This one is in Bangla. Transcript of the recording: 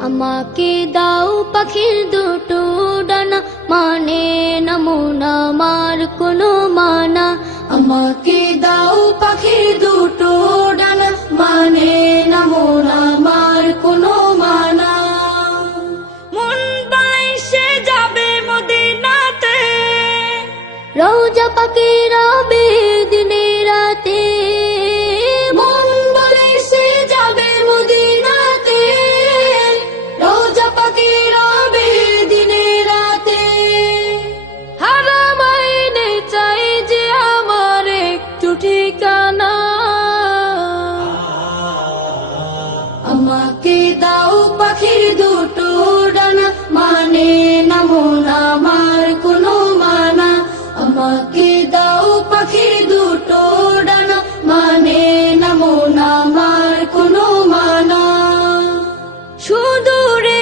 আমাকে দাও পাখির দুটো ডানা মানে নমুনা মার কোনো মানা। আমাকে দাও পাখির দুটো ডানা মানে নমুনা মার কোনো মানা। মন বাইসে যাবে মদিনাতে। রোজা পাখিরা দিনে ঠিকানা আমাকে দাও পাখির দুটো ডানা। মানে নামন আমার কোনো মানা। আমাকে দাও পাখির দুটো ডানা। মানে নামন আমার কোনো মানা। সুদূরে